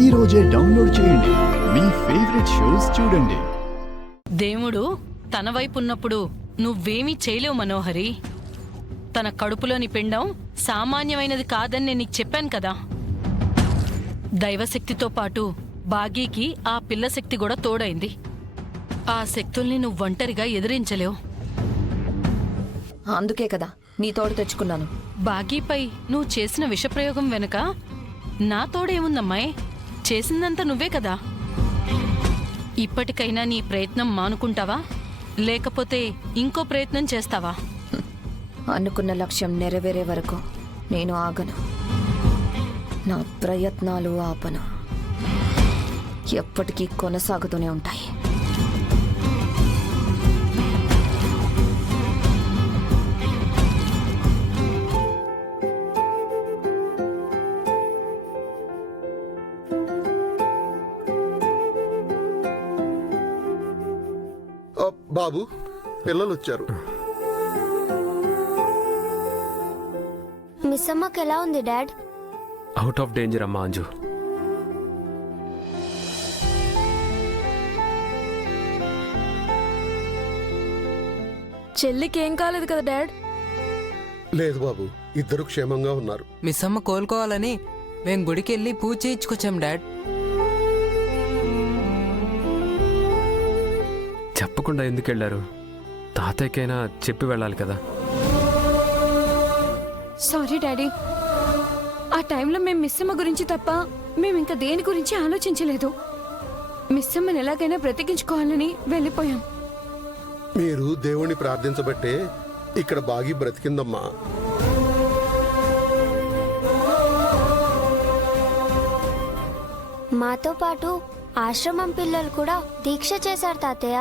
ఈ రోజే డౌన్లోడ్ చేయండి. మీ ఫేవరెట్ షోస్ చూడండి. దేవుడు తన వైపు ఉన్నప్పుడు నువ్వేమీ చేయలేవు మనోహరి. తన కడుపులోని పిండం సామాన్యమైనది కాదని నేను నీకు చెప్పాను కదా. దైవశక్తితో పాటు బాగీకి ఆ పిల్ల శక్తి కూడా తోడైంది. ఆ శక్తుల్ని నువ్వు ఒంటరిగా ఎదిరించలేవు. అందుకే కదా నీ తోడు తెచ్చుకున్నాను. బాగీపై నువ్వు చేసిన విషప్రయోగం వెనుక నా తోడేముందమ్మాయి? చేసిందంతా నువ్వే కదా. ఇప్పటికైనా నీ ప్రయత్నం మానుకుంటావా, లేకపోతే ఇంకో ప్రయత్నం చేస్తావా? అనుకున్న లక్ష్యం నెరవేరే వరకు నేను ఆగను. నా ప్రయత్నాలు ఆపను. ఎప్పటికీ కొనసాగుతూనే ఉంటాయి. బాబు, పిల్లలు వచ్చారు. మిస్ అమ్మకి ఎలా ఉంది డాడ్? అవుట్ ఆఫ్ డేంజర్ అమ్మా అంజు. చెల్లికి ఏం కాలేదు కదా డాడ్? లేదు బాబు, ఇద్దరు క్షేమంగా ఉన్నారు. మిస్ అమ్మ కోలుకోవాలని మేం గుడికి వెళ్ళి పూజ చేయించుకొచ్చాం డాడ్. చెప్పకుండా ఎందుకు వెళ్ళారు? తాతయ్యకైనా చెప్పి వెళ్ళాలి కదా. సారీ డాడీ, ఆ టైంలో మేము మిస్ అమ్మ గురించి తప్ప మేము ఇంకా దేని గురించి ఆలోచించలేదు. మిస్ అమ్మని ఎలాగైనా బ్రతికించుకోవాలని వెళ్ళిపోయాం. మీరు దేవుణ్ణి ప్రార్థించబట్టే ఇక్కడ బాగి బ్రతికిందమ్మా. మాతో పాటు ఆశ్రమం పిల్లలు కూడా దీక్ష చేశారు తాతయ్య.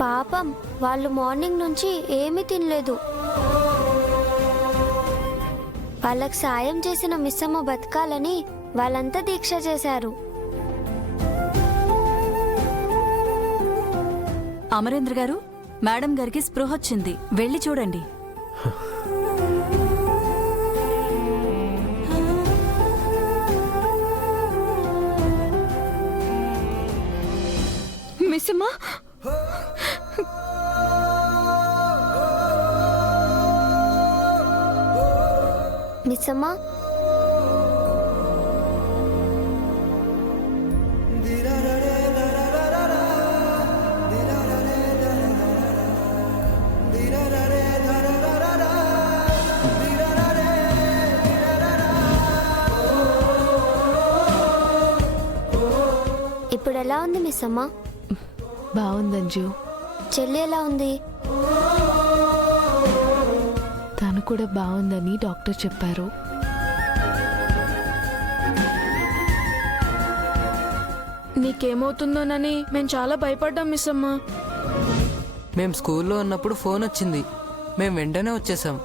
పాపం, వాళ్ళు మార్నింగ్ నుంచి ఏమీ తినలేదు. వాళ్ళకి సాయం చేసిన మిస్సమ్మ బతకాలని వాళ్ళంతా దీక్ష చేశారు. అమరేంద్ర గారు, మేడం గారికి స్పృహ వచ్చింది, వెళ్ళి చూడండి. మిస్ అమ్మ, మిస్సమ్మ, ఇప్పుడు ఎలా ఉంది మిస్సమ్మ? బాగుందంజు. చెల్లి ఎలా ఉంది? తను కూడా బాగుందని డాక్టర్ చెప్పారు. నీకేమవుతుందోనని మేము చాలా భయపడ్డాం మిస్ అమ్మ. మేం స్కూల్లో ఉన్నప్పుడు ఫోన్ వచ్చింది, మేం వెంటనే వచ్చేసాం.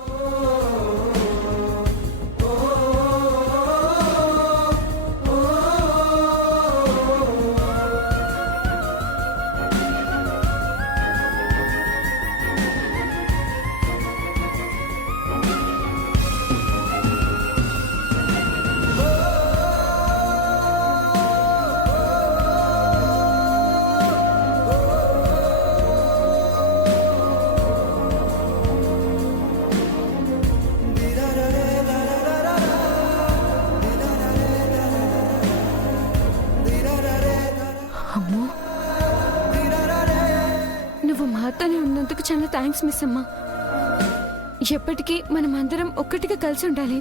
మాతోనే ఉన్నందుకు చాలా థ్యాంక్స్ మిస్ అమ్మ. ఎప్పటికీ మనం అందరం ఒక్కటిగా కలిసి ఉండాలి.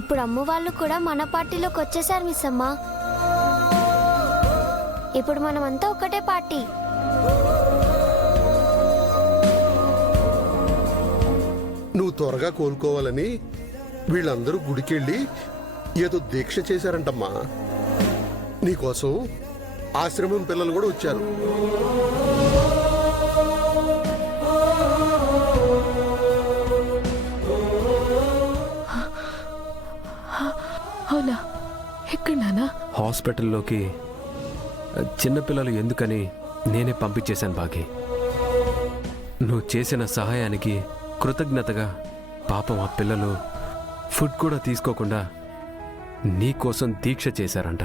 ఇప్పుడు అమ్మ వాళ్ళు కూడా మన పార్టీలోకి వచ్చేసారు మిస్ అమ్మ. ఇప్పుడు మనమంతా ఒకటే పార్టీ. నువ్వు త్వరగా కోలుకోవాలని వీళ్ళందరూ గుడికెళ్ళి ఏదో దీక్ష చేశారంటమ్మా. నీకోసం ఆశ్రమం పిల్లలు కూడా వచ్చారు. అవునా? ఎక్కడ నానా? హాస్పిటల్లోకి చిన్నపిల్లలు ఎందుకని నేనే పంపించేశాను బాగి. నువ్వు చేసిన సహాయానికి కృతజ్ఞతగా పాపం ఆ పిల్లలు ఫుడ్ కూడా తీసుకోకుండా నీకోసం దీక్ష చేశారంట.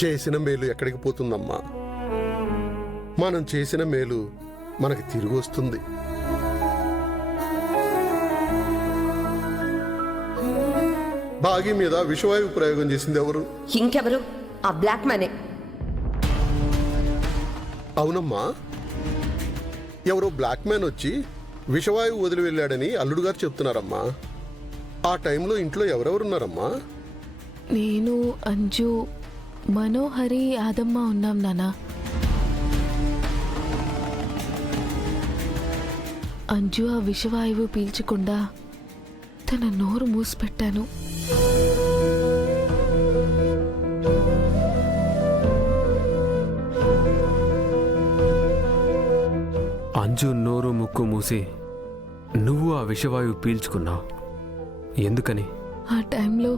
చేసిన మేలు ఎక్కడికి పోతుందమ్మా? మనం చేసిన మేలు మనకి తిరిగి వస్తుంది. బాగి మీద విషవాయువు ప్రయోగం చేసింది ఎవరు? ఇంకెవరు? ఆ బ్లాక్ మ్యానే. అవునమ్మా, ఎవరో బ్లాక్ మ్యాన్ వచ్చి విషవాయువు వదిలి వెళ్ళాడని అల్లుడు గారు చెప్తున్నారమ్మా. ఆ టైంలో ఇంట్లో ఎవరెవరున్నారమ్మా? నేను, అంజు, మనోహరి, ఆదమ్మ ఉన్నాం నానా. అంజు ఆ విషవాయువు పీల్చకుండా తన నోరు మూసిపెట్టాను. అంజు నోరు ముక్కు మూసి నువ్వు ఆ విషవాయువు పీల్చుకున్నావు. ఎందుకని? ఆ టైంలో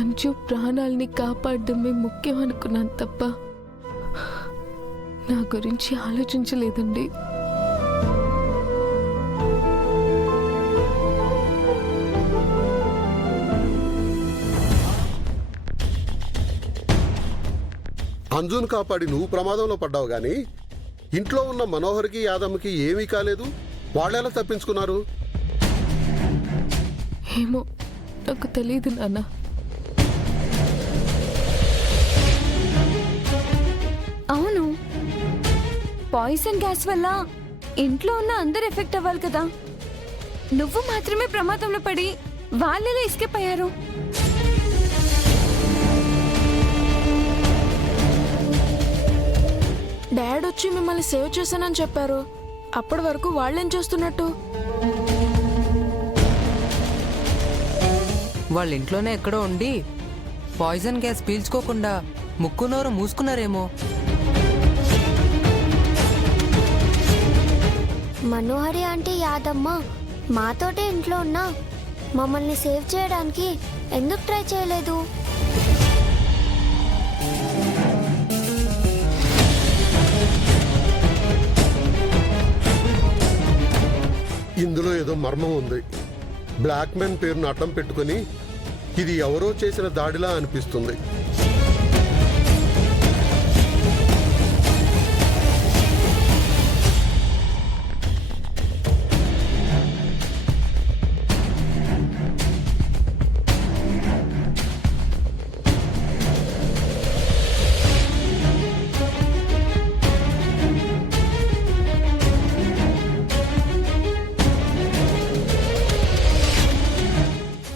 అంజు ప్రాణాల్ని కాపాడడమే ముఖ్యం అనుకున్నాను తప్ప నా గురించి ఆలోచించలేదండి. అంజును కాపాడి నువ్వు ప్రమాదంలో పడ్డావు గాని ఇంట్లో ఉన్న మనోహర్కి యాదమ్మకి ఏమీ కాలేదు. వాళ్ళెలా తప్పించుకున్నారు? ఏమో నాకు తెలియదు నాన్న. అవును, పాయిజన్ గ్యాస్ వల్ల ఇంట్లో ఉన్న అందరు ఎఫెక్ట్ అవ్వాలి కదా. నువ్వు మాత్రమే ప్రమాదంలో పడి వాళ్ళెలా ఎస్కేప్ అయ్యారు? డాడ్ వచ్చి మిమ్మల్ని సేవ్ చేశానని చెప్పారు. అప్పటి వరకు వాళ్ళేం చేస్తున్నట్టు? వాళ్ళ ఇంట్లోనే ఎక్కడో ఉండి పాయిజన్ గ్యాస్ పీల్చుకోకుండా ముక్కు నోరు మూసుకున్నారేమో. మనోహరి ఆంటీ, యాదమ్మ మాతోటే ఇంట్లో ఉన్నా మమ్మల్ని సేవ్ చేయడానికి ఎందుకు ట్రై చేయలేదు? ఇందులో ఏదో మర్మం ఉంది. బ్లాక్ మ్యాన్ పేరును అడ్డం పెట్టుకుని ఇది ఎవరో చేసిన దాడిలా అనిపిస్తుంది.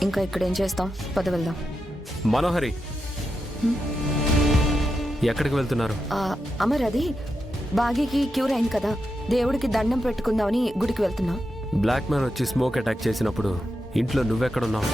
ఇంకా ఇక్కడేం చేస్తాం? పద వెళ్దాం. మనోహరి, ఎక్కడికి వెళ్తున్నారు? అమర్, అది బాగీకి క్యూర్ అయింది కదా, దేవుడికి దండం పెట్టుకుందామని గుడికి వెళ్తున్నాం. బ్లాక్ మ్యాన్ వచ్చి స్మోక్ అటాక్ చేసినప్పుడు ఇంట్లో నువ్వెక్కడున్నావు?